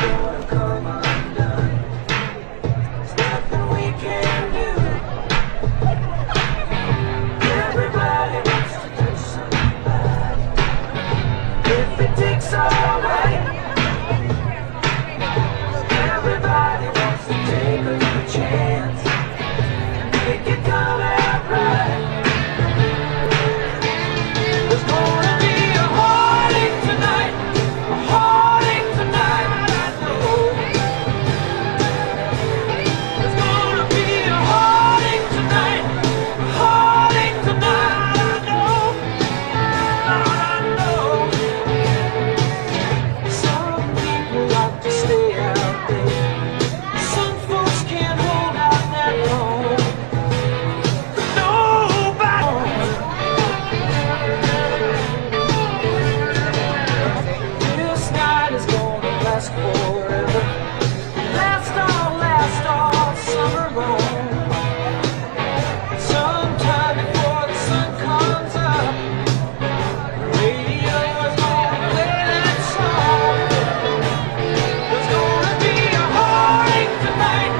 gonna come undone. There's nothing we can do. Everybody wants to touch somebody. If it takes all night, everybody wants to take a little chance and make it come out right. There's gonna be a heartache tonight, a heartache tonight, I know. There's gonna be a heartache tonight, a heartache tonight, I know. Lord, I know. Some people like to stay out there. Some folks can't hold out that long. But nobody. This night is gonna last forever. Last all summer long. Sometime before the sun comes up, radio is gonna play that song. There's gonna be a heartache tonight,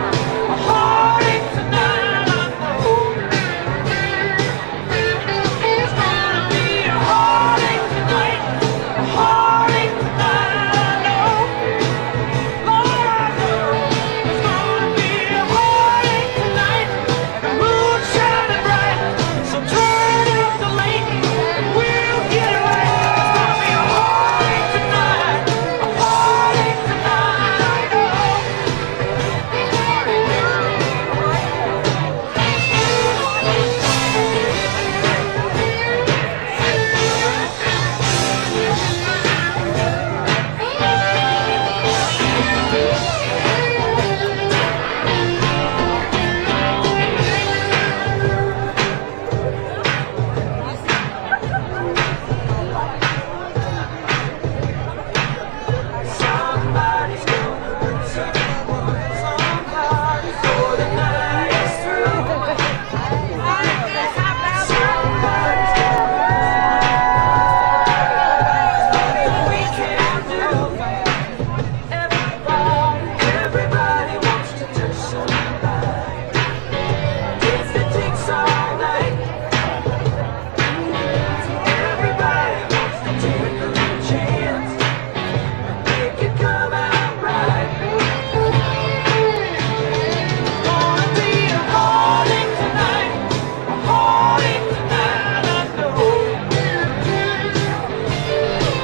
a heartache tonight, I know. There's gonna be a heartache tonight, a heartache tonight, I know. Lord, I know. There's gonna be a heartache tonight, the moon shining bright, so turn up the light, and we'll get it right. There's gonna be a heartache tonight, a heartache tonight, I know. Somebody's gonna hurt someone, somebody, before the night is through. Somebody's nothing we can do. Everybody wants to touch somebody. If it takes all night, everybody wants to take a little chance and make it come out right. Gonna be a heartache tonight, a heartache tonight, I know.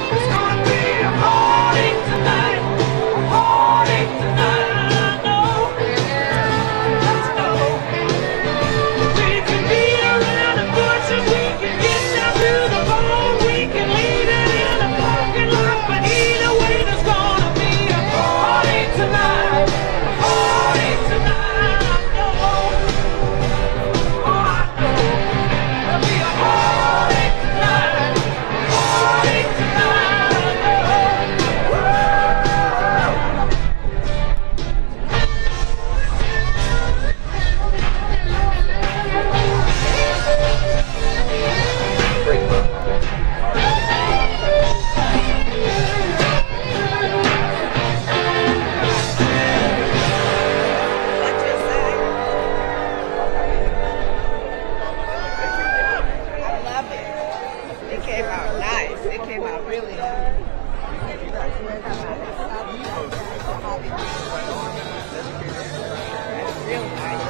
There's gonna be a heartache tonight, a heartache tonight, I know. Let's go. We can beat around the bushes, we can get down to the bone, we can leave it in the parking lot, but either way there's gonna be a heartache tonight, a heartache tonight, I know. Oh, I know. There'll be a heartache tonight, a heartache tonight, I know. Woo! I love it. It came out nice. It came out really nice. Real nice.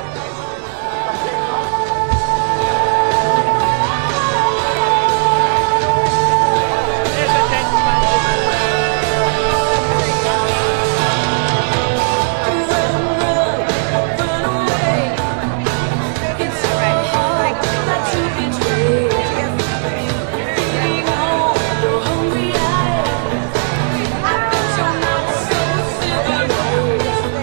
Hungry eyes, I bet you're not so sick alone.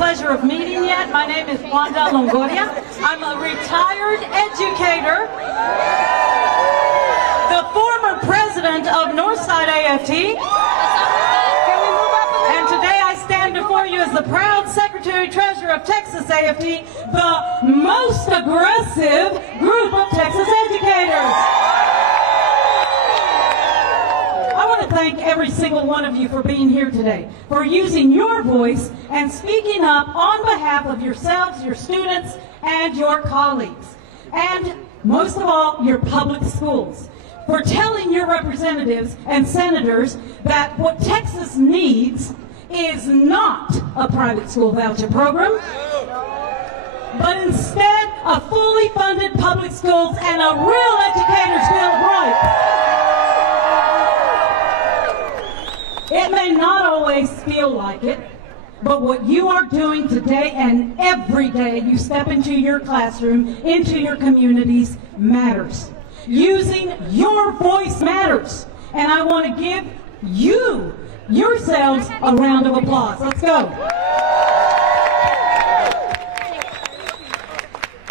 pleasure of meeting yet. My name is Wanda Longoria. I'm a retired educator, the former president of Northside AFT, and today I stand before you as the proud Secretary-Treasurer of Texas AFT, the most aggressive group of Texas educators. I want to thank every single one of you for being here today, for using your voice and speaking up on behalf of yourselves, your students, and your colleagues. And most of all, your public schools, for telling your representatives and senators that what Texas needs is not a private school voucher program, but instead a fully funded public schools and a real educator's bill of rights. It may not always feel like it, but what you are doing today and every day you step into your classroom, into your communities, matters. Using your voice matters. And I want to give you, yourselves, a round of applause. Let's go.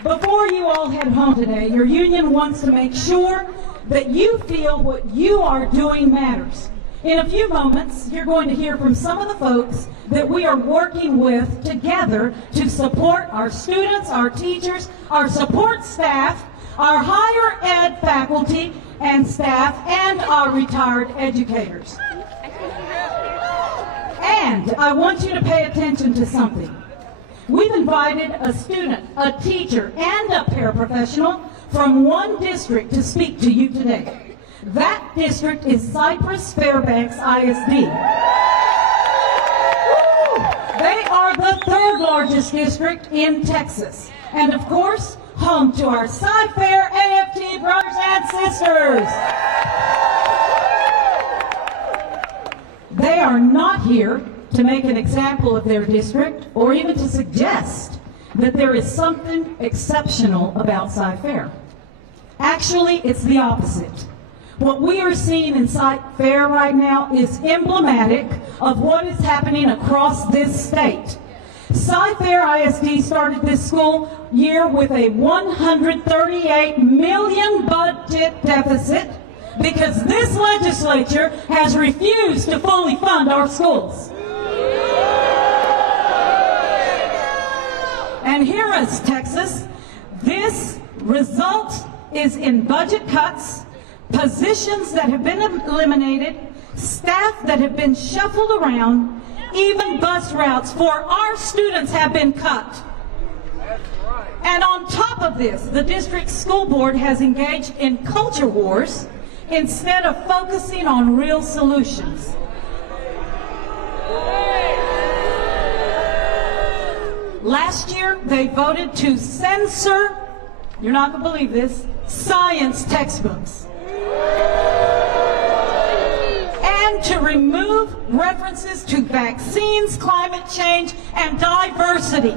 Before you all head home today, your union wants to make sure that you feel what you are doing matters. In a few moments, you're going to hear from some of the folks that we are working with together to support our students, our teachers, our support staff, our higher ed faculty and staff, and our retired educators. And I want you to pay attention to something. We've invited a student, a teacher, and a paraprofessional from one district to speak to you today. That district is Cypress Fairbanks ISD. They are the third largest district in Texas. And of course, home to our Sci-Fair AFT brothers and sisters. They are not here to make an example of their district or even to suggest that there is something exceptional about Sci-Fair. Actually, it's the opposite. What we are seeing in Sci-Fair right now is emblematic of what is happening across this state. Sci-Fair ISD started this school year with a $138 million budget deficit because this legislature has refused to fully fund our schools. And here is Texas. This result is in budget cuts, positions that have been eliminated, staff that have been shuffled around, even bus routes for our students have been cut. And on top of this, the district school board has engaged in culture wars instead of focusing on real solutions. Last year, they voted to censor, you're not going to believe this, science textbooks. And to remove references to vaccines, climate change, and diversity.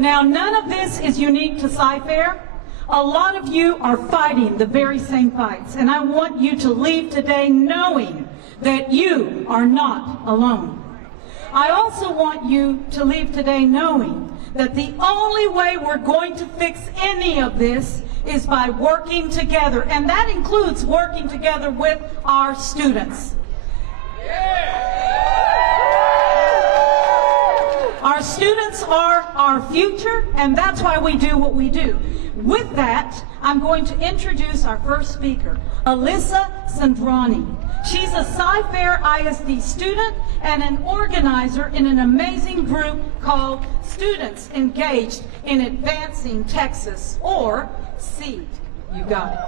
Now, none of this is unique to Sci-Fair. A lot of you are fighting the very same fights, and I want you to leave today knowing that you are not alone. I also want you to leave today knowing that the only way we're going to fix any of this is by working together, and that includes working together with our students. Our students are our future, and that's why we do what we do. With that, I'm going to introduce our first speaker, Alyssa Sandrani. She's a Sci-Fair ISD student and an organizer in an amazing group called Students Engaged in Advancing Texas, or SEED. You got it.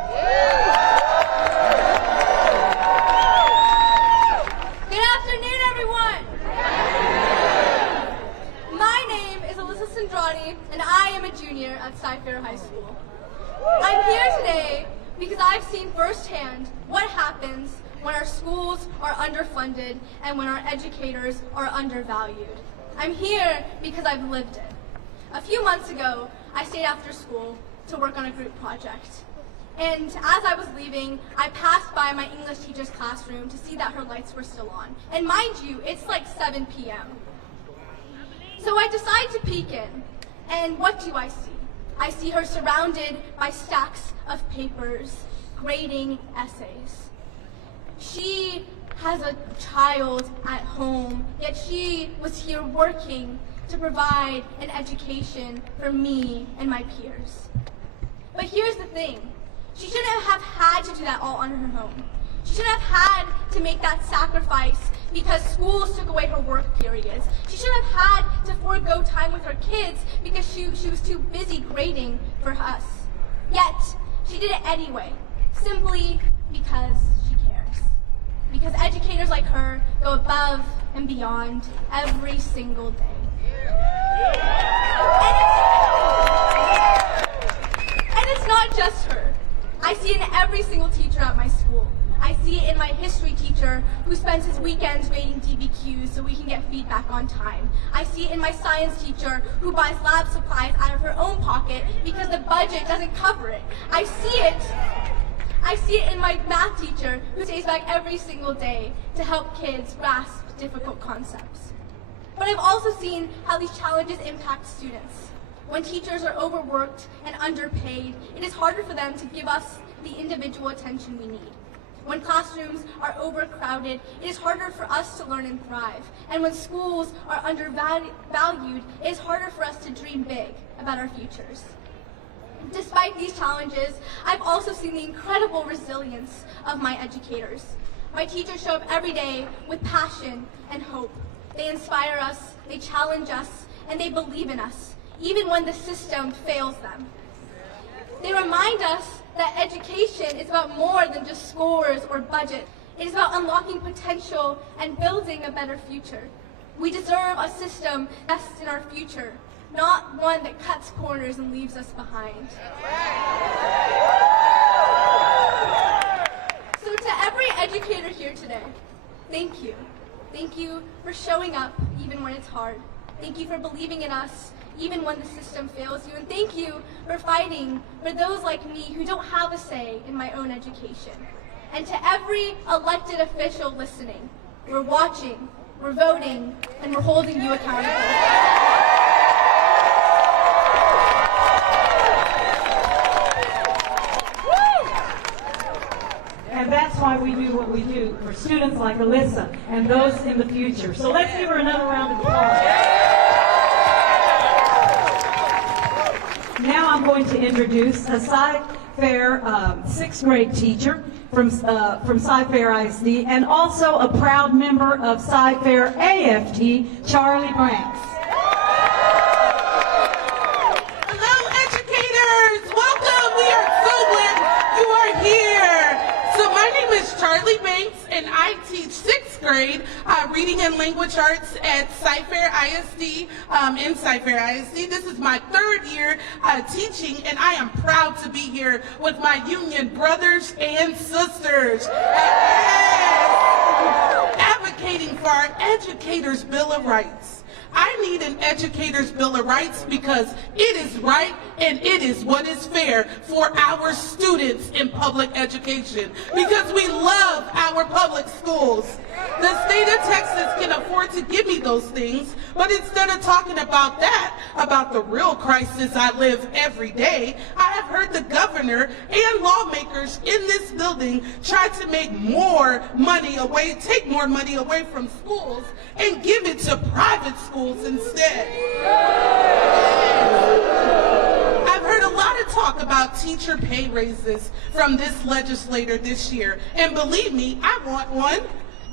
Good afternoon, everyone. My name is Alyssa Sandrani, and I am a junior at Sci-Fair High School. I'm here today because I've seen firsthand what happens when our schools are underfunded and when our educators are undervalued. I'm here because I've lived it. A few months ago, I stayed after school to work on a group project. And as I was leaving, I passed by my English teacher's classroom to see that her lights were still on. And mind you, it's like 7 p.m. So I decide to peek in, and what do I see? I see her surrounded by stacks of papers, grading essays. She has a child at home, yet she was here working to provide an education for me and my peers. But here's the thing. She shouldn't have had to do that all on her own. She shouldn't have had to make that sacrifice because schools took away her work periods. She shouldn't have had to forego time with her kids because she was too busy grading for us. Yet, she did it anyway, simply because she cares. Because educators like her go above and beyond every single day. And it's not just her. I see it in every single teacher at my school. I see it in my history teacher who spends his weekends grading DBQs so we can get feedback on time. I see it in my science teacher who buys lab supplies out of her own pocket because the budget doesn't cover it. I see it in my math teacher who stays back every single day to help kids grasp difficult concepts. But I've also seen how these challenges impact students. When teachers are overworked and underpaid, it is harder for them to give us the individual attention we need. When classrooms are overcrowded, it is harder for us to learn and thrive. And when schools are undervalued, it is harder for us to dream big about our futures. Despite these challenges, I've also seen the incredible resilience of my educators. My teachers show up every day with passion and hope. They inspire us, they challenge us, and they believe in us, even when the system fails them. They remind us that education is about more than just scores or budget. It is about unlocking potential and building a better future. We deserve a system that invests in our future, not one that cuts corners and leaves us behind. So to every educator here today, thank you. Thank you for showing up even when it's hard. Thank you for believing in us even when the system fails you. And thank you for fighting for those like me who don't have a say in my own education. And to every elected official listening, we're watching, we're voting, and we're holding you accountable. And that's why we do what we do for students like Alyssa and those in the future. So let's give her another round of applause. Now I'm going to introduce a Sci-Fair 6th grade teacher from Sci-Fair ISD and also a proud member of Sci-Fair AFT, Charlie Branks. Hello, educators! Welcome! We are so glad you are here. So my name is Charlie Banks, and I teach 6th grade reading and language arts at Sci-Fair ISD, in Sci-Fair ISD. This is my 3rd year teaching, and I am proud to be here with my union brothers and sisters. Advocating for our Educators' Bill of Rights. I need an Educators' Bill of Rights because it is right and it is what is fair for our students in public education, because we love our public schools. The state of Texas can afford to give me those things, but instead of talking about that, about the real crisis I live every day, I have heard the governor and lawmakers in this building try to make more money away, take more money away from schools and give it to private schools instead. I've heard a lot of talk about teacher pay raises from this legislator this year, and believe me, I want one.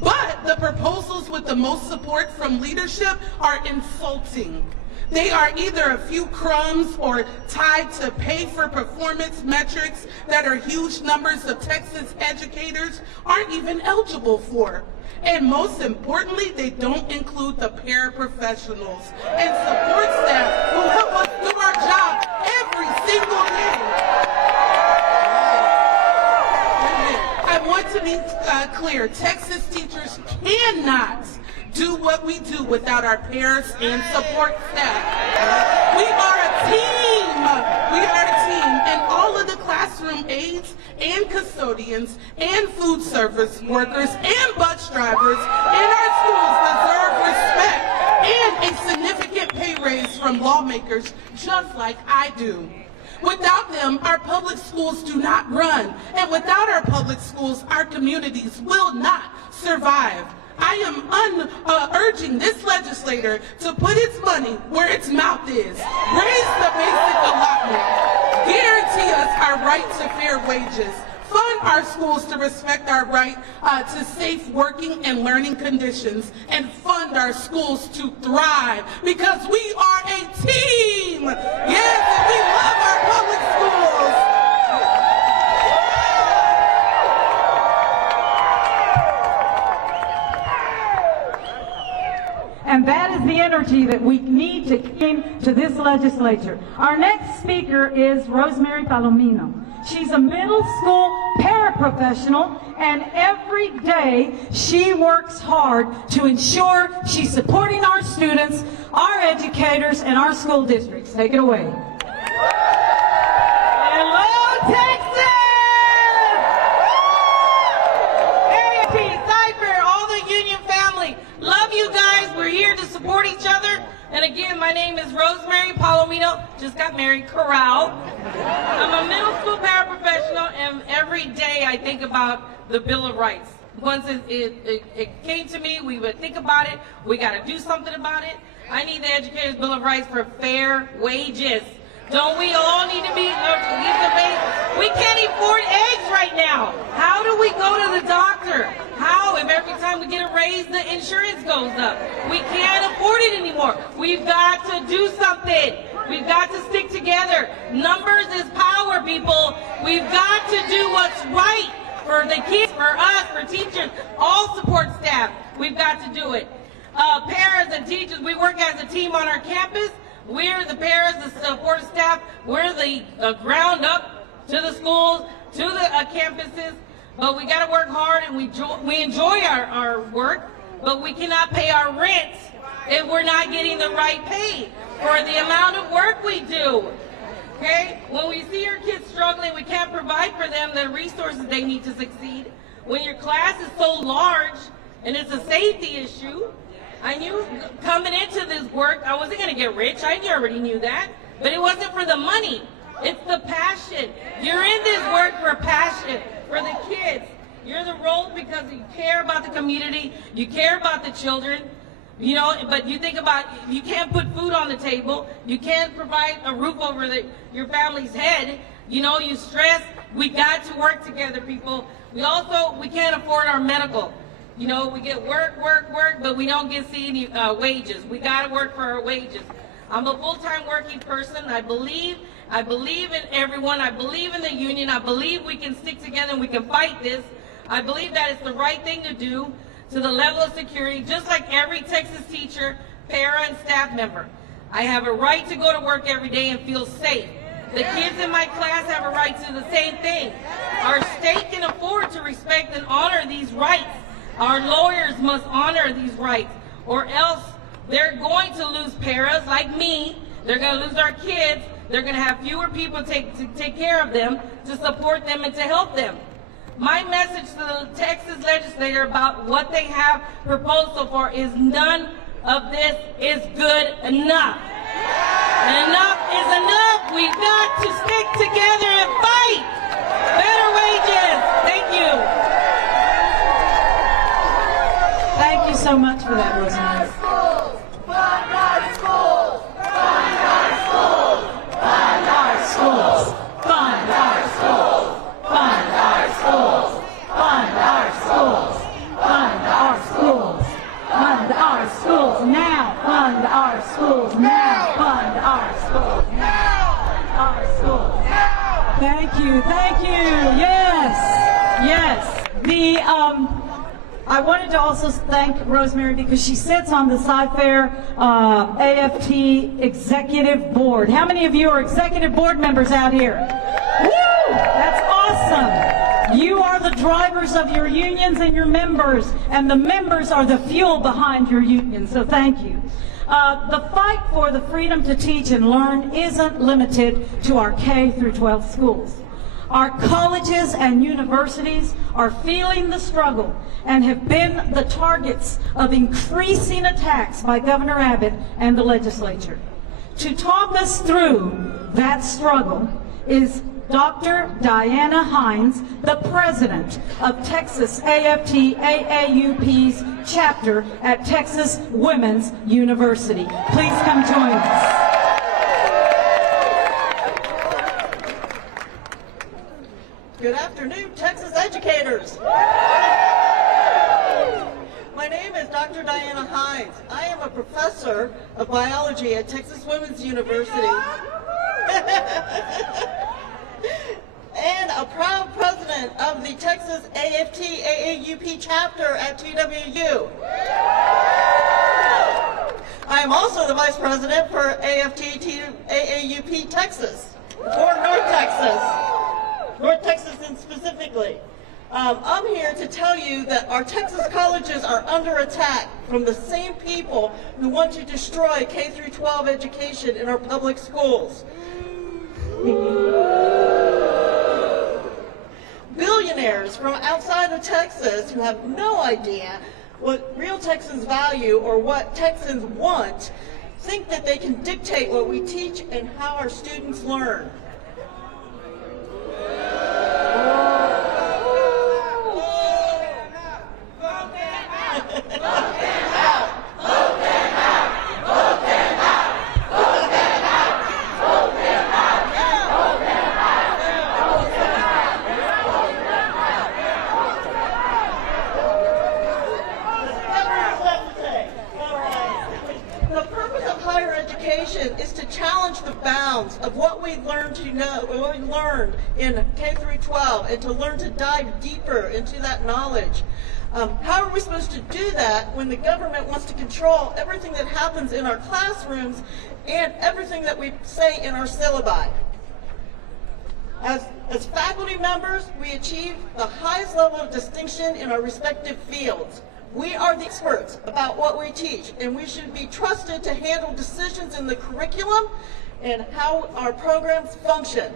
But the proposals with the most support from leadership are insulting. They are either a few crumbs or tied to pay for performance metrics that are huge numbers of Texas educators aren't even eligible for. And most importantly, they don't include the paraprofessionals and support staff who help us do our job every single day. I want to be clear, Texas teachers cannot do what we do without our parents and support staff. We are a team. We are a team, and all of the classrooms classroom aides and custodians and food service workers and bus drivers in our schools deserve respect and a significant pay raise from lawmakers just like I do. Without them, our public schools do not run, and without our public schools, our communities will not survive. I am urging this legislator to put its money where its mouth is, raise the basic allotment, guarantee us our right to fair wages, fund our schools to respect our right to safe working and learning conditions, and fund our schools to thrive, because we are a team. Yes, and we love our public schools. And that is the energy that we need to bring to this legislature. Our next speaker is Rosemary Palomino. She's a middle school paraprofessional, and every day she works hard to ensure she's supporting our students, our educators, and our school districts. Take it away. Hello, Texas! AFP, Cypher, all the Union family. Love you guys. We're here to support each other. And again, my name is Rosemary Palomino. Just got married, Corral. I'm a middle school paraprofessional, and every day I think about the Bill of Rights. Once it came to me, we would think about it. We got to do something about it. I need the Educators' Bill of Rights for fair wages. Don't we all need to be we can't afford eggs right now. How do we go to the doctor? How, if every time we get a raise, the insurance goes up? We can't afford it anymore. We've got to do something. We've got to stick together. Numbers is power, people. We've got to do what's right for the kids, for us, for teachers, all support staff. We've got to do it. Parents and teachers, we work as a team on our campus. We're the parents, the support staff. We're the ground up to the schools, to the campuses. But we got to work hard, and we enjoy our work, but we cannot pay our rent if we're not getting the right pay for the amount of work we do. Okay? When we see our kids struggling, we can't provide for them the resources they need to succeed. When your class is so large and it's a safety issue, I knew coming into this work, I wasn't going to get rich. I already knew that. But it wasn't for the money. It's the passion. You're in this work for passion, for the kids. You're the role because you care about the community. You care about the children. You know, but you think about, you can't put food on the table. You can't provide a roof over your family's head. You know, you stress. We got to work together, people. We can't afford our medical. You know, we get work, but we don't get any wages. We got to work for our wages. I'm a full-time working person. I believe in everyone. I believe in the union. I believe we can stick together and we can fight this. I believe that it's the right thing to do to the level of security, just like every Texas teacher, para, and staff member. I have a right to go to work every day and feel safe. The kids in my class have a right to the same thing. Our state can afford to respect and honor these rights. Our lawyers must honor these rights, or else they're going to lose paras like me. They're going to lose our kids. They're going to have fewer people to take care of them, to support them, and to help them. My message to the Texas legislature about what they have proposed so far is none of this is good enough. And enough is enough. We've got to stick together and fight. Better wages. Thank you. Thank you so much for that, Rosemary. Fund our schools! Fund our schools! Fund our schools! Fund our schools! Fund our schools! Fund our schools! Fund our schools! Fund our schools now. Fund our schools now. Fund our schools now. Fund our schools now. Thank you. Thank you. Yes. Yes. I wanted to also thank Rosemary because she sits on the Sci-Fair AFT Executive Board. How many of you are executive board members out here? Woo! That's awesome. You are the drivers of your unions and your members, and the members are the fuel behind your union, so thank you. The fight for the freedom to teach and learn isn't limited to our K through 12 schools. Our colleges and universities are feeling the struggle and have been the targets of increasing attacks by Governor Abbott and the legislature. To talk us through that struggle is Dr. Diana Hines, the president of Texas AFT AAUP's chapter at Texas Women's University. Please come join us. Good afternoon, Texas educators. My name is Dr. Diana Hines. I am a professor of biology at Texas Women's University and a proud president of the Texas AFT AAUP chapter at TWU. I am also the vice president for AFT AAUP Texas, for North Texas specifically. I'm here to tell you that our Texas colleges are under attack from the same people who want to destroy K-12 education in our public schools. Billionaires from outside of Texas who have no idea what real Texans value or what Texans want think that they can dictate what we teach and how our students learn. Is to challenge the bounds of what we learned in K-12 and to learn to dive deeper into that knowledge. How are we supposed to do that when the government wants to control everything that happens in our classrooms and everything that we say in our syllabi? As faculty members, we achieve the highest level of distinction in our respective fields. We are the experts about what we teach, and we should be trusted to handle decisions in the curriculum and how our programs function.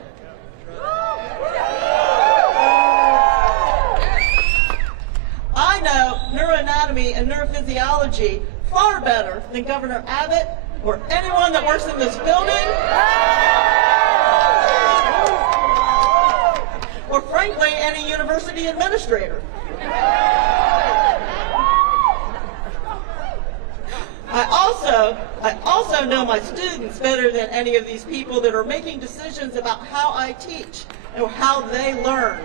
I know neuroanatomy and neurophysiology far better than Governor Abbott or anyone that works in this building, or frankly, any university administrator. I also know my students better than any of these people that are making decisions about how I teach or how they learn.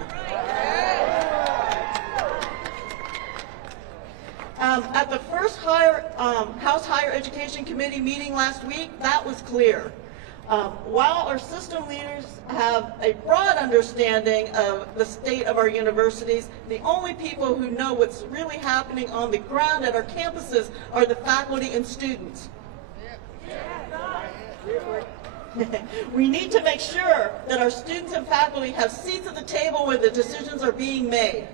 At the first House Higher Education Committee meeting last week, that was clear. While our system leaders have a broad understanding of the state of our universities, the only people who know what's really happening on the ground at our campuses are the faculty and students. We need to make sure that our students and faculty have seats at the table where the decisions are being made.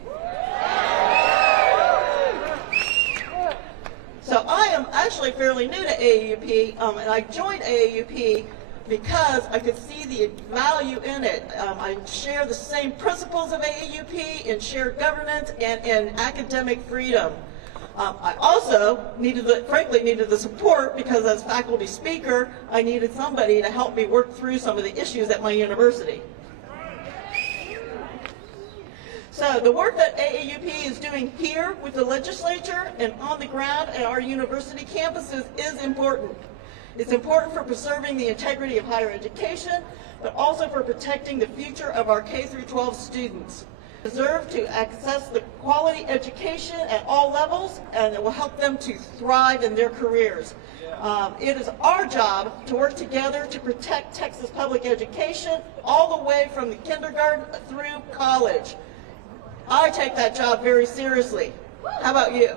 So I am actually fairly new to AAUP, and I joined AAUP because I could see the value in it. I share the same principles of AAUP in shared governance and in academic freedom. I also frankly needed the support because as faculty speaker, I needed somebody to help me work through some of the issues at my university. So the work that AAUP is doing here with the legislature and on the ground at our university campuses is important. It's important for preserving the integrity of higher education, but also for protecting the future of our K-12 students. They deserve to access the quality education at all levels, and it will help them to thrive in their careers. It is our job to work together to protect Texas public education all the way from the kindergarten through college. I take that job very seriously. How about you?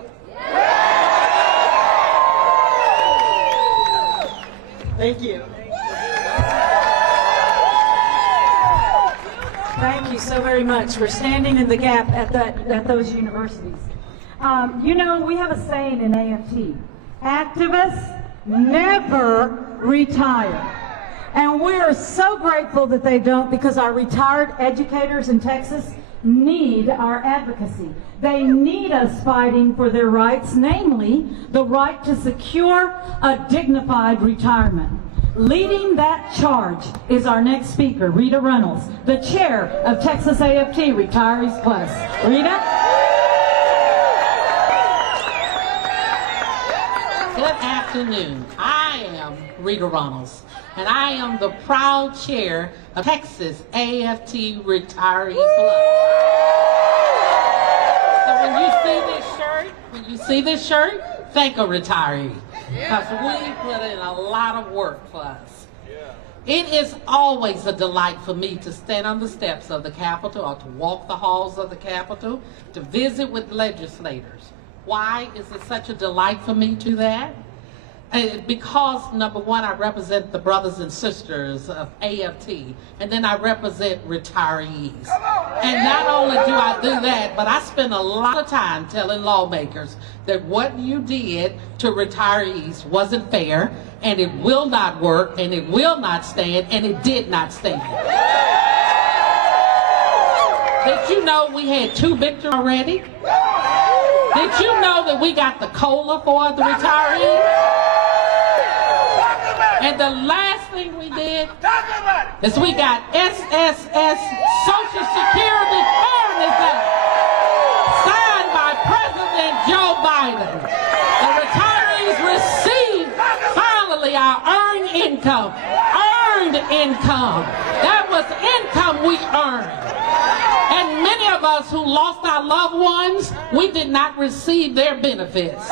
Thank you. Thank you so very much for standing in the gap at those universities. You know, we have a saying in AFT, activists never retire. And we're so grateful that they don't, because our retired educators in Texas need our advocacy. They need us fighting for their rights, namely the right to secure a dignified retirement. Leading that charge is our next speaker, Rita Reynolds, the chair of Texas AFT Retirees Plus. Rita? Good afternoon. I am Rita Reynolds, and I am the proud chair of Texas AFT Retiree Plus. So when you see this shirt, thank a retiree, because we put in a lot of work for us. It is always a delight for me to stand on the steps of the Capitol or to walk the halls of the Capitol, to visit with legislators. Why is it such a delight for me to do that? Because, number one, I represent the brothers and sisters of AFT, and then I represent retirees. And not only do I do that, but I spend a lot of time telling lawmakers that what you did to retirees wasn't fair, and it will not work, and it will not stand, and it did not stand. Did you know we had 2 victories already? Did you know that we got the COLA for the retirees? And the last thing we did is we got SSS, Social Security Fairness Act, signed by President Joe Biden. The retirees received finally our earned income. That was income we earned. And many of us who lost our loved ones, we did not receive their benefits.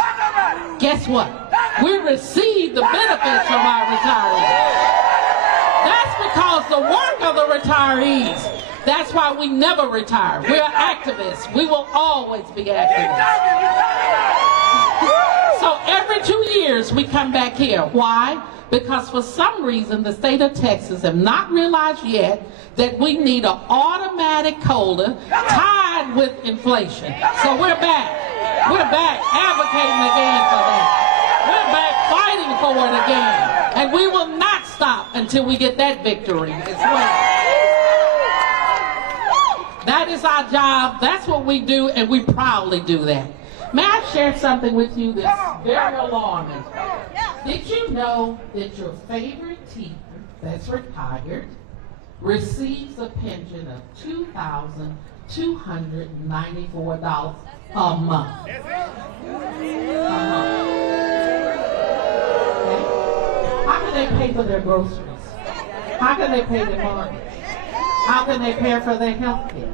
Guess what? We received the benefits from our retirees. That's because the work of the retirees. That's why we never retire. We're activists. We will always be activists. So every 2 years we come back here. Why? Because for some reason the state of Texas have not realized yet that we need an automatic COLA tied with inflation. So we're back. We're back advocating again for that. We're back fighting for it again. And we will not stop until we get that victory as well. That is our job. That's what we do, and we proudly do that. May I share something with you that's very alarming? Did you know that your favorite teacher that's retired receives a pension of $2,294 a month? How can they pay for their groceries? How can they pay their mortgage? How can they pay for their health care?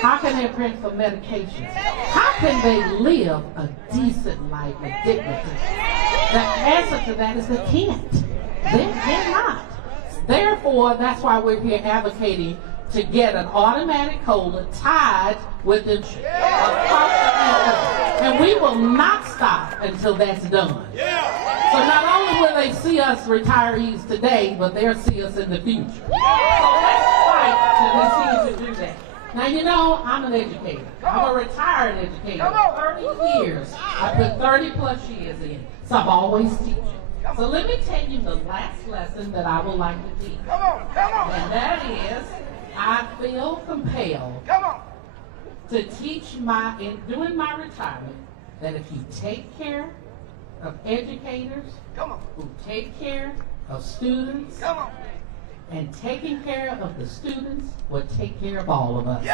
How can they pay for medications? How can they live a decent life with dignity? The answer to that is they can't. They cannot. Therefore, that's why we're here advocating to get an automatic COLA tied with insurance. And we will not stop until that's done. So not only will they see us retirees today, but they'll see us in the future. So let's fight to continue to do that. Now, you know, I'm an educator. I'm a retired educator. 30 years. I put 30 plus years in. So I'm always teaching. So let me tell you the last lesson that I would like to teach. And that is, I feel compelled to teach during my retirement, that if you take care of educators who take care of students, and taking care of the students will take care of all of us.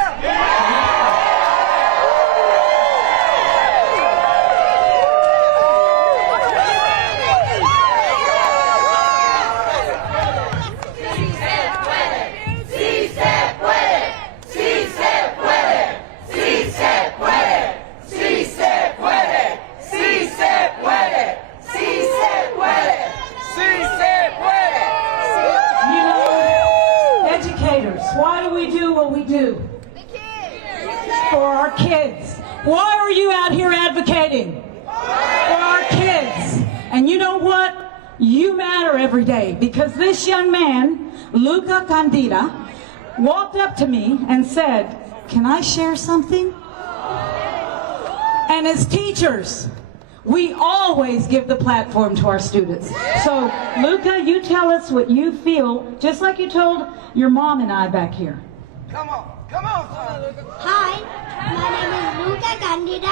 Why do we do what we do? For our kids. Why are you out here advocating? For our kids. And you know what? You matter every day, because this young man, Luca Candida, walked up to me and said, "Can I share something?" And his teachers We always give the platform to our students. So, Luca, you tell us what you feel, just like you told your mom and I back here. Come on, son. Hi, my name is Luca Candida,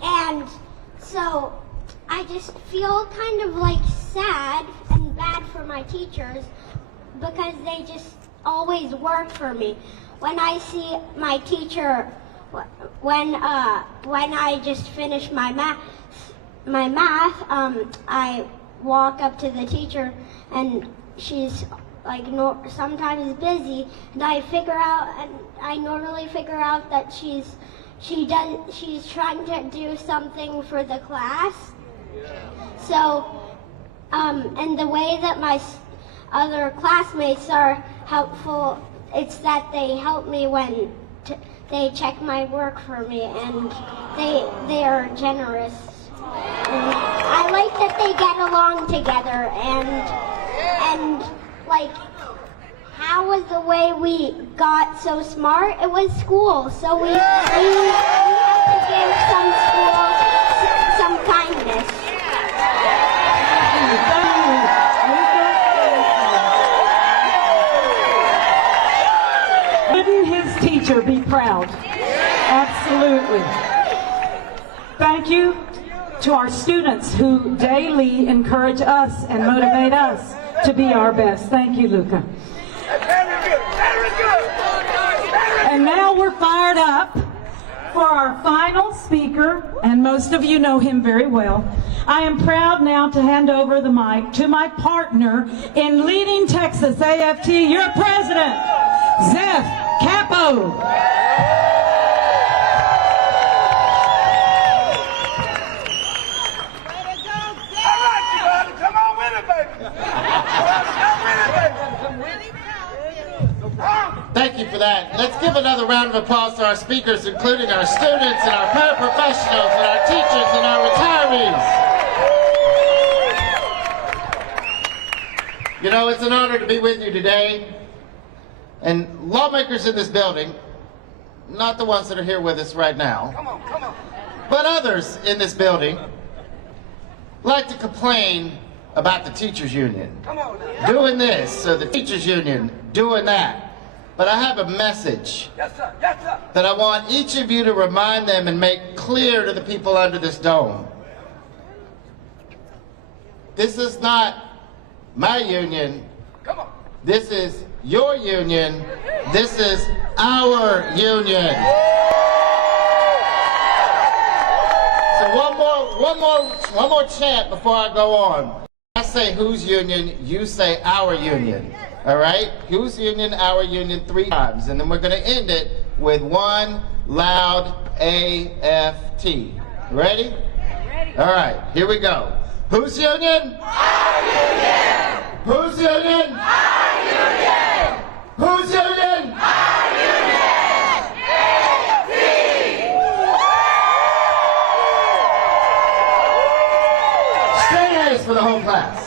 and so I just feel kind of like sad and bad for my teachers because they just always work for me. When I see my teacher, when I just finish my math, I walk up to the teacher and she's like sometimes busy, and I normally figure out that she's trying to do something for the class. So, and the way that my other classmates are helpful, it's that they help me when they check my work for me, and they are generous. And I like that they get along together, and like, how was the way we got so smart? It was school, so we had to give some school some kindness. Wouldn't his teacher be proud? Absolutely. Thank you to our students who daily encourage us and motivate us to be our best. Thank you, Luca. Very good, very good. And now we're fired up for our final speaker, and most of you know him very well. I am proud now to hand over the mic to my partner in leading Texas AFT, your president, Zeph Capo. Thank you for that. Let's give another round of applause to our speakers, including our students and our paraprofessionals and our teachers and our retirees. You know, it's an honor to be with you today. And lawmakers in this building, not the ones that are here with us right now, but others in this building, like to complain about the teachers union doing this, or the teachers union doing that. But I have a message that I want each of you to remind them and make clear to the people under this dome. This is not my union. This is your union. This is our union. So one more chant before I go on. I say whose union, you say our union. All right? Whose union, our union 3 times. And then we're going to end it with one loud AFT. Ready? Ready. All right, here we go. Whose union? Our union. Whose union? Our union. Whose union? Our union. AFT. Straight A's for the whole class.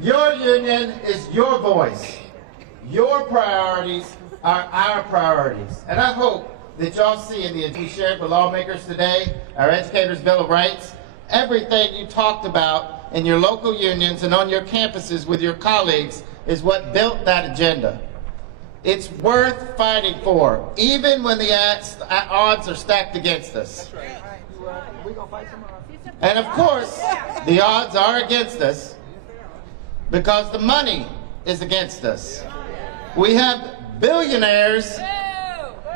Your union is your voice. Your priorities are our priorities. And I hope that y'all see in the we shared with lawmakers today, our Educators' Bill of Rights, everything you talked about in your local unions and on your campuses with your colleagues is what built that agenda. It's worth fighting for, even when the odds are stacked against us. And of course, the odds are against us because the money is against us. We have billionaires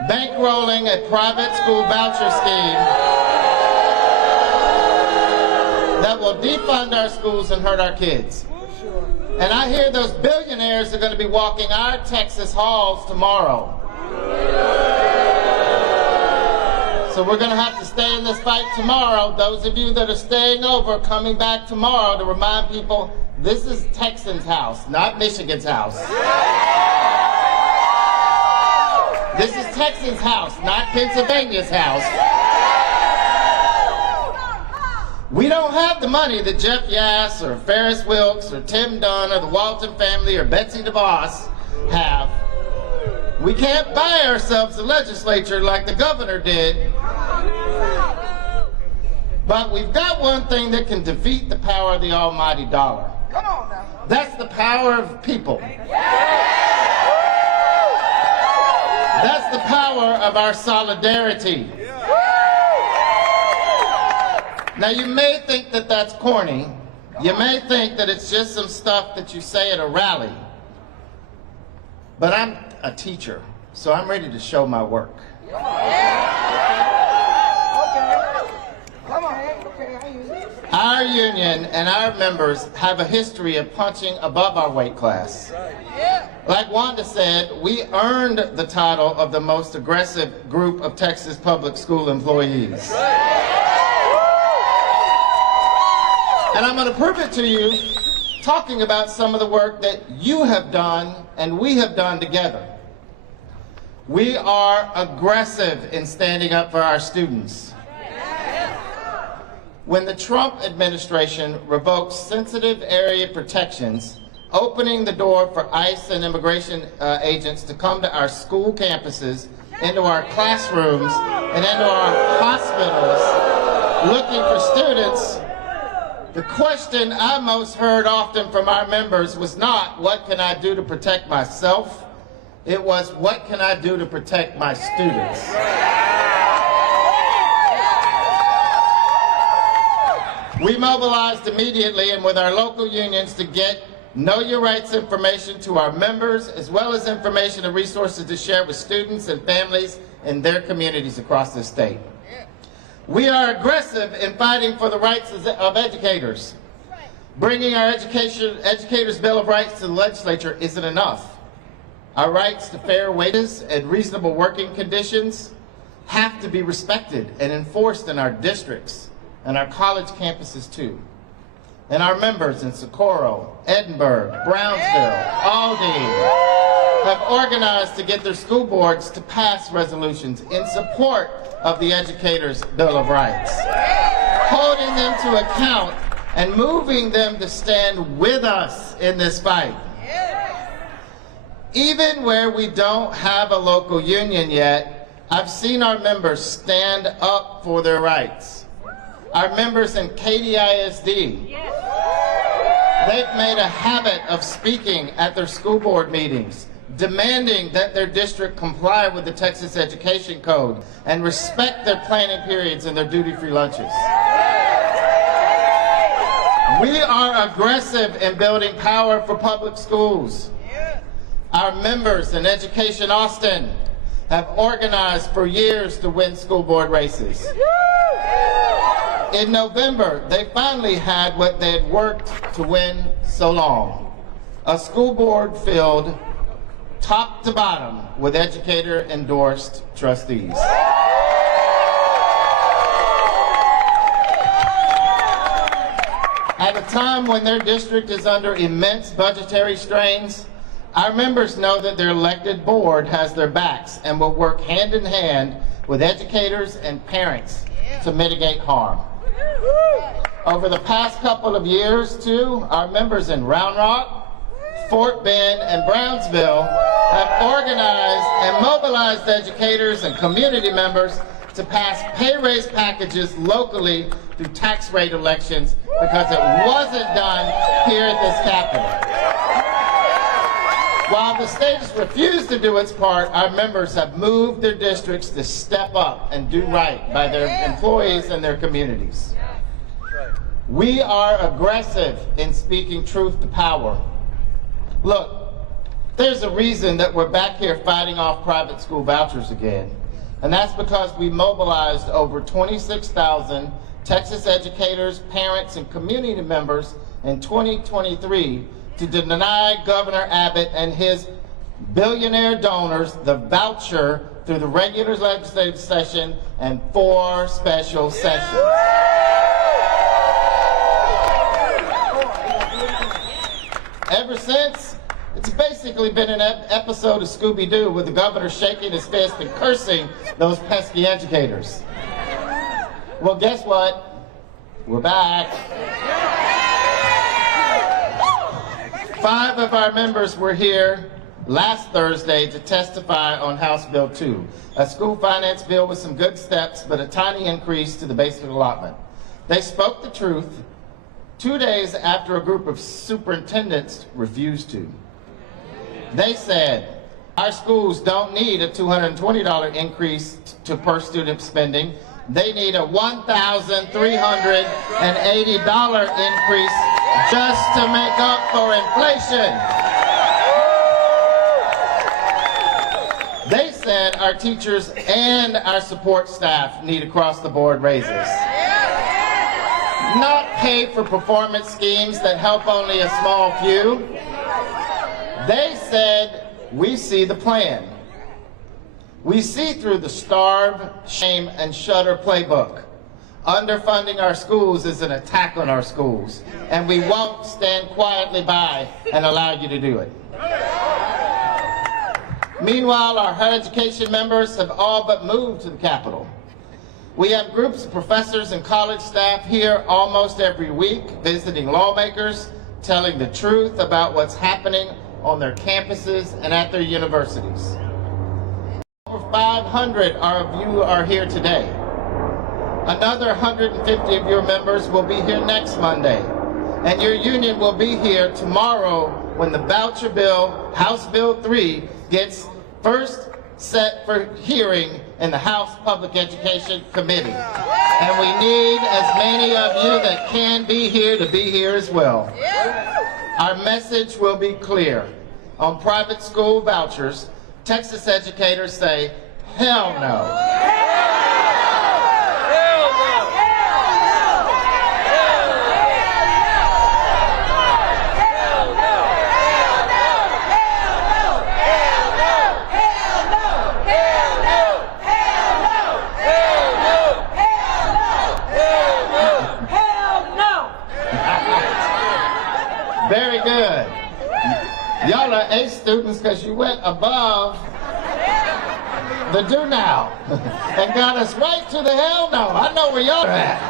bankrolling a private school voucher scheme that will defund our schools and hurt our kids. And I hear those billionaires are going to be walking our Texas halls tomorrow. So we're going to have to stay in this fight tomorrow. Those of you that are staying over, coming back tomorrow to remind people, this is Texans' house, not Michigan's house. This is Texans' house, not Pennsylvania's house. We don't have the money that Jeff Yass or Ferris Wilks or Tim Dunn or the Walton family or Betsy DeVos have. We can't buy ourselves a legislature like the governor did. But we've got one thing that can defeat the power of the almighty dollar. Come on now. That's the power of people. That's the power of our solidarity. Now you may think that that's corny. You may think that it's just some stuff that you say at a rally. But I'm a teacher, so I'm ready to show my work. Our union and our members have a history of punching above our weight class. Like Wanda said, we earned the title of the most aggressive group of Texas public school employees. And I'm going to prove it to you talking about some of the work that you have done and we have done together. We are aggressive in standing up for our students. When the Trump administration revoked sensitive area protections, opening the door for ICE and immigration agents to come to our school campuses, into our classrooms, and into our hospitals looking for students, the question I most heard often from our members was not, what can I do to protect myself? It was, what can I do to protect my students? We mobilized immediately and with our local unions to get Know Your Rights information to our members, as well as information and resources to share with students and families in their communities across the state. We are aggressive in fighting for the rights of educators. Bringing our Educators' Bill of Rights to the legislature isn't enough. Our rights to fair wages and reasonable working conditions have to be respected and enforced in our districts and our college campuses too. And our members in Socorro, Edinburgh, Brownsville, Aldine have organized to get their school boards to pass resolutions in support of the Educators' Bill of Rights, holding them to account and moving them to stand with us in this fight. Even where we don't have a local union yet, I've seen our members stand up for their rights. Our members in KDISD, they've made a habit of speaking at their school board meetings, demanding that their district comply with the Texas Education Code and respect their planning periods and their duty-free lunches. We are aggressive in building power for public schools. Our members in Education Austin have organized for years to win school board races. In November, they finally had what they had worked to win so long, a school board filled top to bottom with educator-endorsed trustees. At a time when their district is under immense budgetary strains, our members know that their elected board has their backs and will work hand in hand with educators and parents to mitigate harm. Over the past couple of years, too, our members in Round Rock, Fort Bend, and Brownsville have organized and mobilized educators and community members to pass pay raise packages locally through tax rate elections because it wasn't done here at this Capitol. While the state has refused to do its part, our members have moved their districts to step up and do right by their employees and their communities. We are aggressive in speaking truth to power. Look, there's a reason that we're back here fighting off private school vouchers again. And that's because we mobilized over 26,000 Texas educators, parents, and community members in 2023 to deny Governor Abbott and his billionaire donors the voucher through the regular legislative session and 4 special sessions. Ever since, it's basically been an episode of Scooby-Doo with the governor shaking his fist and cursing those pesky educators. Well, guess what? We're back. 5 of our members were here last Thursday to testify on House Bill 2, a school finance bill with some good steps, but a tiny increase to the basic allotment. They spoke the truth 2 days after a group of superintendents refused to. They said, our schools don't need a $220 increase to per student spending. They need a $1,380 increase just to make up for inflation. They said our teachers and our support staff need across-the-board raises. Not pay for performance schemes that help only a small few. They said, we see the plan. We see through the starve, shame, and shudder playbook. Underfunding our schools is an attack on our schools, and we won't stand quietly by and allow you to do it. Meanwhile, our higher education members have all but moved to the Capitol. We have groups of professors and college staff here almost every week, visiting lawmakers, telling the truth about what's happening on their campuses and at their universities. Over 500 of you are here today. Another 150 of your members will be here next Monday. And your union will be here tomorrow when the voucher bill, House Bill 3, gets first set for hearing in the House Public Education Committee. And we need as many of you that can be here to be here as well. Our message will be clear. On private school vouchers, Texas educators say, hell no. Very good. Y'all are A students because you went above the do now and got us right to the hell no. I know where y'all are at.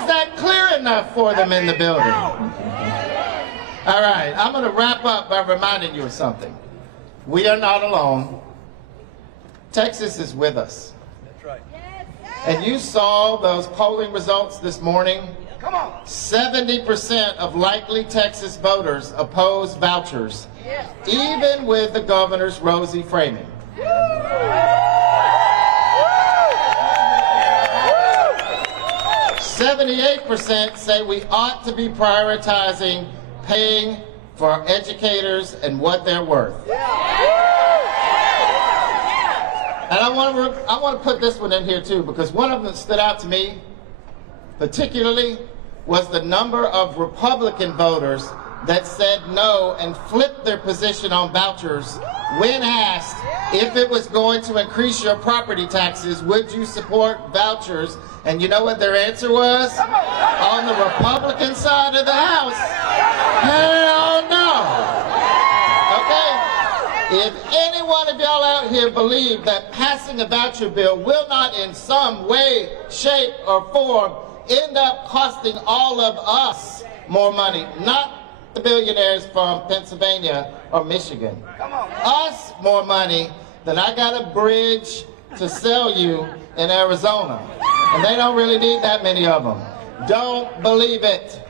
Is that clear enough for them in the building? All right, I'm going to wrap up by reminding you of something. We are not alone. Texas is with us. That's right. And you saw those polling results this morning. 70% of likely Texas voters oppose vouchers, even with the governor's rosy framing. 78% say we ought to be prioritizing paying for our educators and what they're worth. And I want to put this one in here too, because one of them that stood out to me particularly was the number of Republican voters that said no and flipped their position on vouchers when asked if it was going to increase your property taxes, would you support vouchers? And you know what their answer was? On the Republican side of the House, hell no. Okay? If any one of y'all out here believe that passing a voucher bill will not in some way, shape, or form end up costing all of us more money, not the billionaires from Pennsylvania or Michigan. Us more money, then I got a bridge to sell you in Arizona. And they don't really need that many of them. Don't believe it.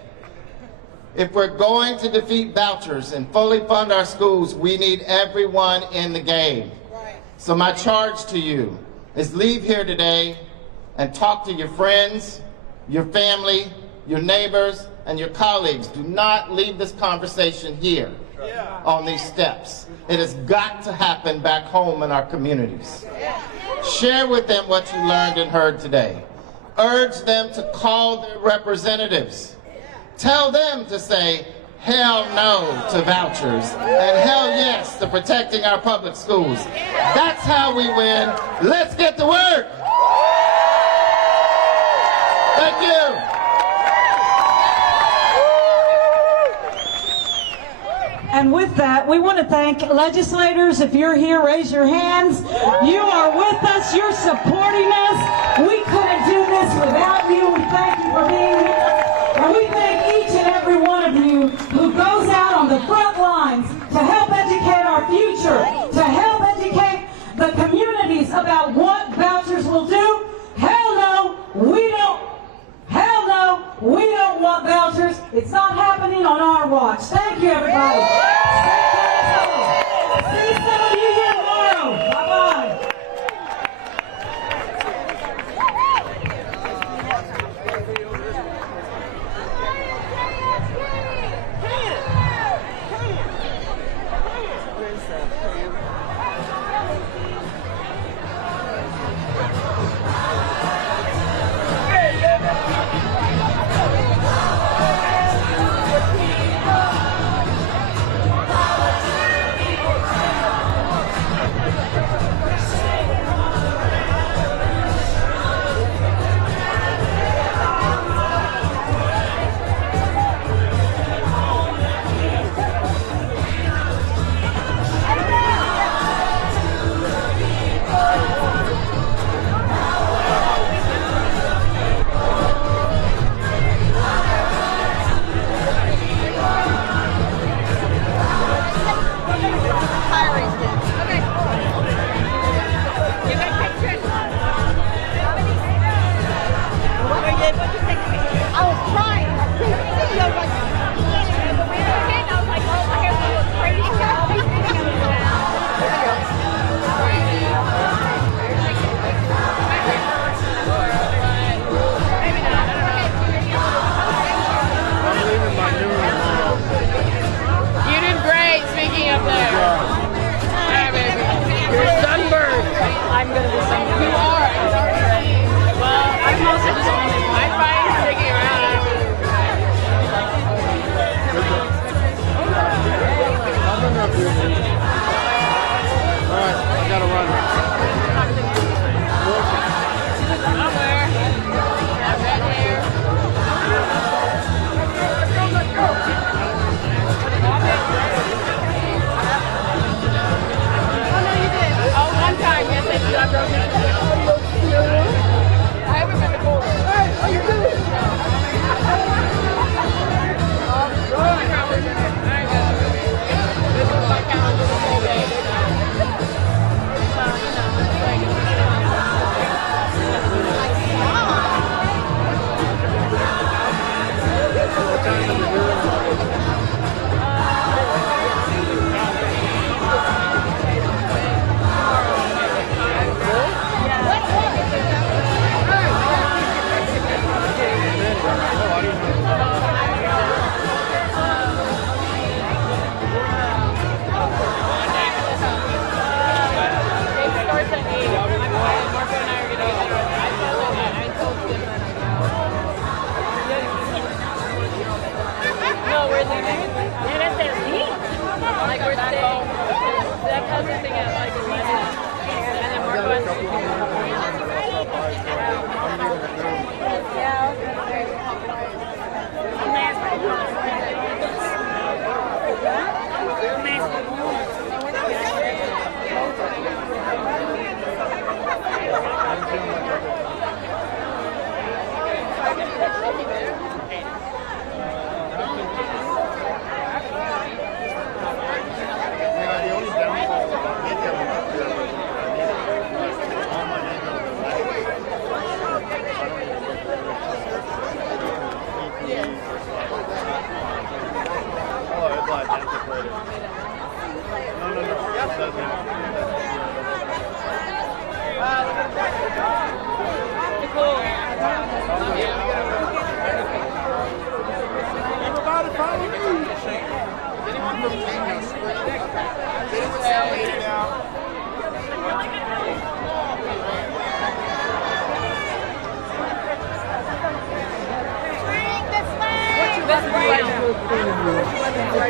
If we're going to defeat vouchers and fully fund our schools, we need everyone in the game. So my charge to you is leave here today and talk to your friends, your family, your neighbors, and your colleagues. Do not leave this conversation here on these steps. It has got to happen back home in our communities. Share with them what you learned and heard today. Urge them to call their representatives. Tell them to say hell no to vouchers and hell yes to protecting our public schools. That's how we win. Let's get to work. Thank you. And with that, we want to thank legislators. If you're here, raise your hands. You are with us. You're supporting us. We couldn't do this without you. We thank you for being here. And we thank each and every one of you who goes out on the front lines to help educate our future, to help educate the communities about what vouchers will do. Hell no, we don't It's not happening on our watch. Thank you, everybody. See some of you here tomorrow. Bye-bye.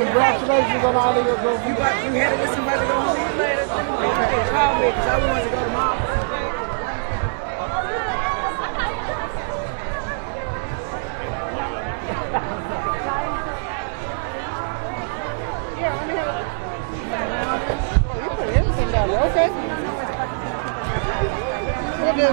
Congratulations on all of your growth. You headed with somebody to go home later? Okay, call me because I want to go tomorrow. Yeah, let me have a look. You put everything down there, okay. We'll do.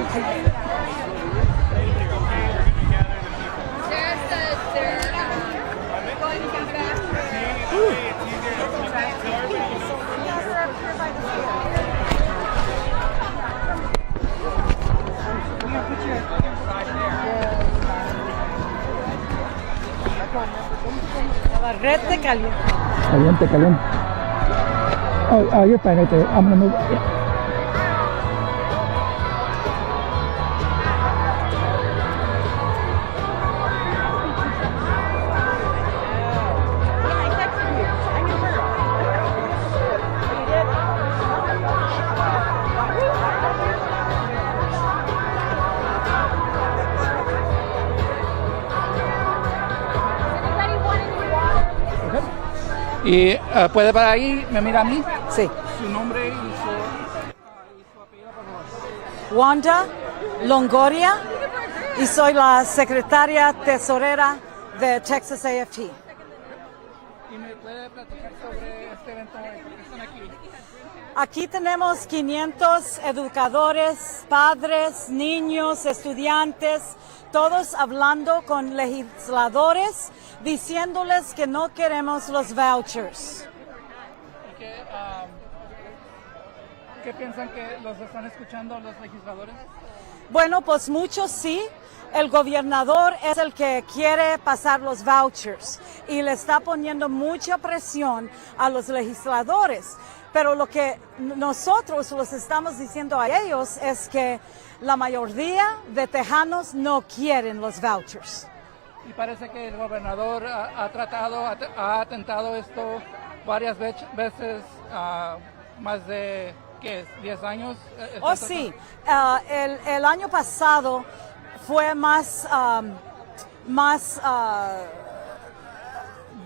Put your Fuerte, caliente. Caliente, caliente. Oh, you're fine right there. I'm gonna move. Yeah. Y puede para ahí, me mira a mí. Sí. Su nombre y su apellido, por favor. Wanda Longoria y soy la secretaria tesorera de Texas AFT. ¿Y me puede platicar sobre este evento hoy? ¿Por qué están aquí? Aquí tenemos 500 educadores, padres, niños, estudiantes, todos hablando con legisladores, diciéndoles que no queremos los vouchers. ¿Y qué piensan que los están escuchando los legisladores? Bueno, pues muchos sí. El gobernador es el que quiere pasar los vouchers y le está poniendo mucha presión a los legisladores. Pero lo que nosotros los estamos diciendo a ellos es que la mayoría de tejanos no quieren los vouchers. Y parece que el gobernador ha atentado esto varias veces, más de, ¿qué es? 10 años. Oh, sí. El año pasado fue más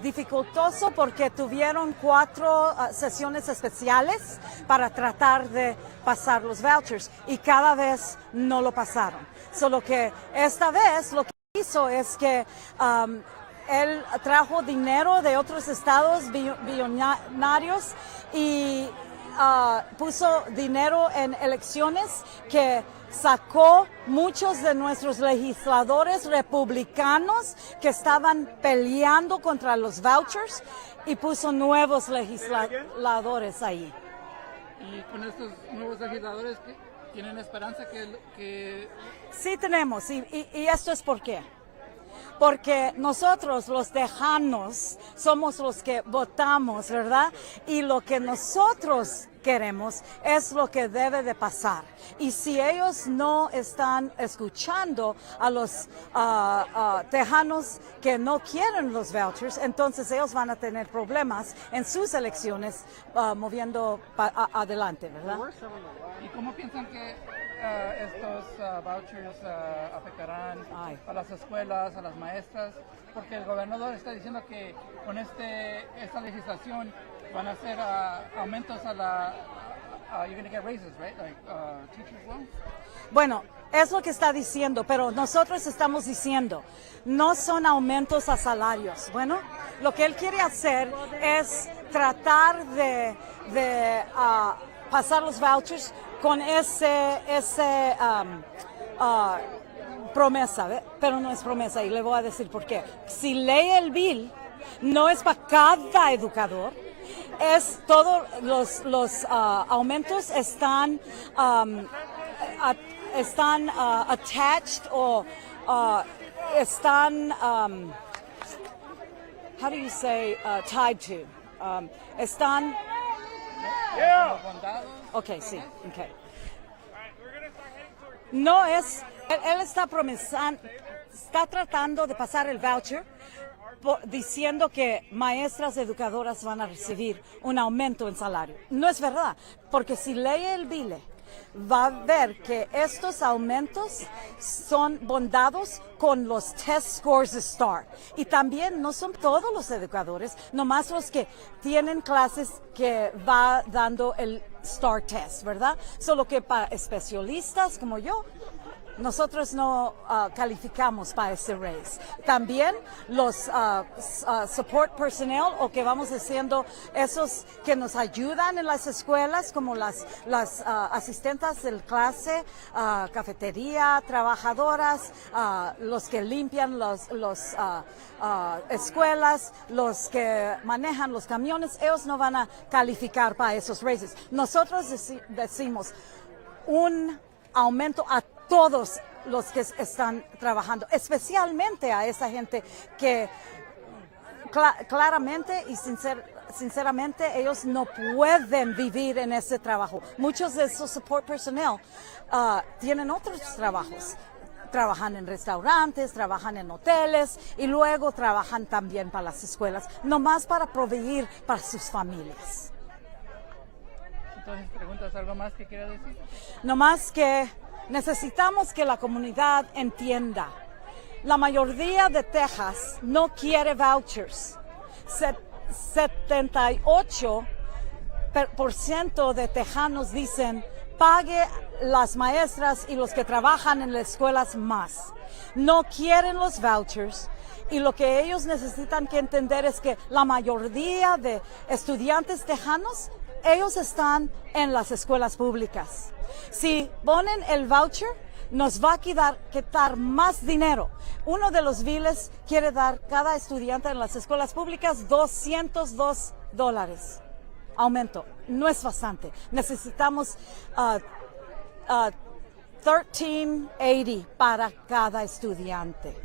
dificultoso porque tuvieron 4 sesiones especiales para tratar de pasar los vouchers y cada vez no lo pasaron. Solo que esta vez lo que hizo es que él trajo dinero de otros estados billonarios y puso dinero en elecciones que sacó muchos de nuestros legisladores republicanos que estaban peleando contra los vouchers y puso nuevos legisladores ahí. Y con estos nuevos legisladores, ¿tienen esperanza que... Sí tenemos, y esto es por qué. Porque nosotros los tejanos somos los que votamos, ¿verdad? Y lo que nosotros queremos es lo que debe de pasar. Y si ellos no están escuchando a los tejanos que no quieren los vouchers, entonces ellos van a tener problemas en sus elecciones moviendo adelante, ¿verdad? ¿Y cómo piensan que estos vouchers afectarán a las escuelas, a las maestras? Porque el gobernador está diciendo que con esta legislación van a hacer aumentos a la... you're going to get raises, right? Like teachers' loans? Bueno, es lo que está diciendo, pero nosotros estamos diciendo, no son aumentos a salarios. Bueno, lo que él quiere hacer es tratar de pasar los vouchers con ese promesa, ¿ve? Pero no es promesa y le voy a decir por qué. Si lee el bill, no es para cada educador, es todos los aumentos están attached o están how do you say tied to? Están okay, sí, okay. No es, él está tratando de pasar el voucher diciendo que maestras educadoras van a recibir un aumento en salario. No es verdad, porque si lee el bill, va a ver que estos aumentos son bondados con los test scores de STAR. Y también no son todos los educadores, nomás los que tienen clases que va dando el STAR test, ¿verdad? Solo que para especialistas como yo, nosotros no calificamos para ese raise. También los support personnel o que vamos haciendo esos que nos ayudan en las escuelas como las asistentes de clase, cafetería, trabajadoras, los que limpian las escuelas, los que manejan los camiones, ellos no van a calificar para esos raises. Nosotros decimos un aumento a todos los que están trabajando, especialmente a esa gente que claramente y sinceramente, ellos no pueden vivir en ese trabajo. Muchos de esos support personnel tienen otros trabajos. Trabajan en restaurantes, trabajan en hoteles y luego trabajan también para las escuelas, nomás para proveer para sus familias. Entonces, ¿preguntas algo más que quiera decir? Nomás que necesitamos que la comunidad entienda. La mayoría de Texas no quiere vouchers. 78% de tejanos dicen pague las maestras y los que trabajan en las escuelas más. No quieren los vouchers y lo que ellos necesitan que entender es que la mayoría de estudiantes tejanos, ellos están en las escuelas públicas. Si ponen el voucher, nos va a quitar más dinero. Uno de los biles quiere dar cada estudiante en las escuelas públicas $202. Aumento. No es bastante. Necesitamos $13.80 para cada estudiante.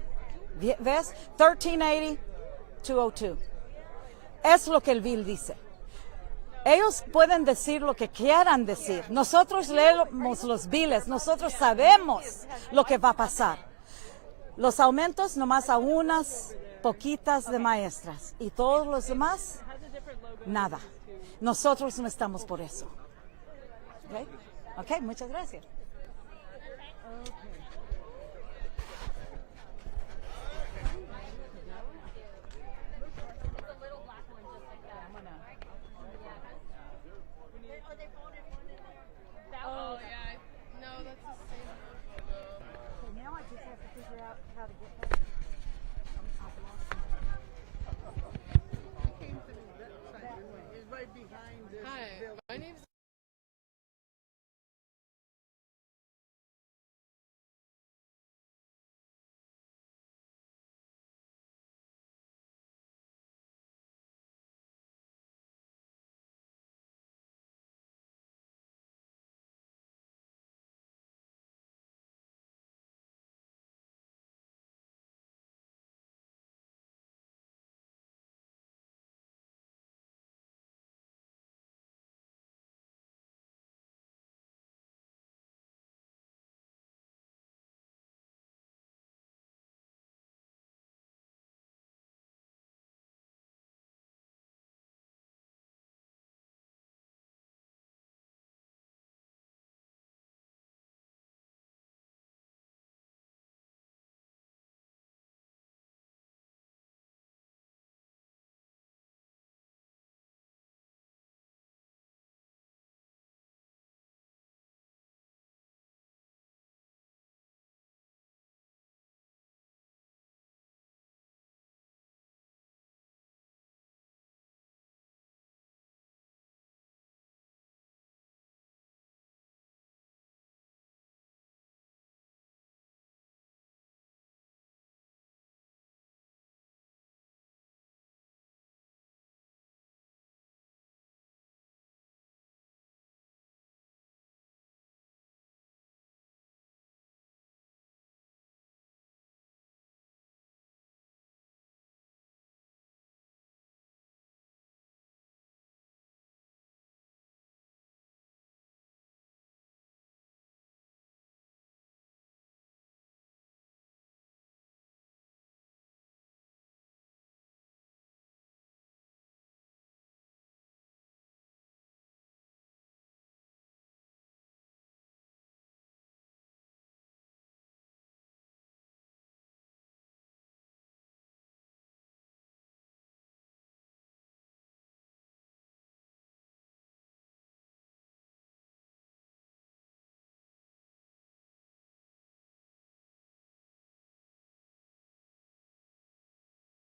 ¿Ves? $13.80, $202. Es lo que el bill dice. Ellos pueden decir lo que quieran decir. Nosotros leemos los biles, nosotros sabemos lo que va a pasar. Los aumentos nomás a unas poquitas de maestras y todos los demás, nada. Nosotros no estamos por eso. ¿Ok? Muchas gracias.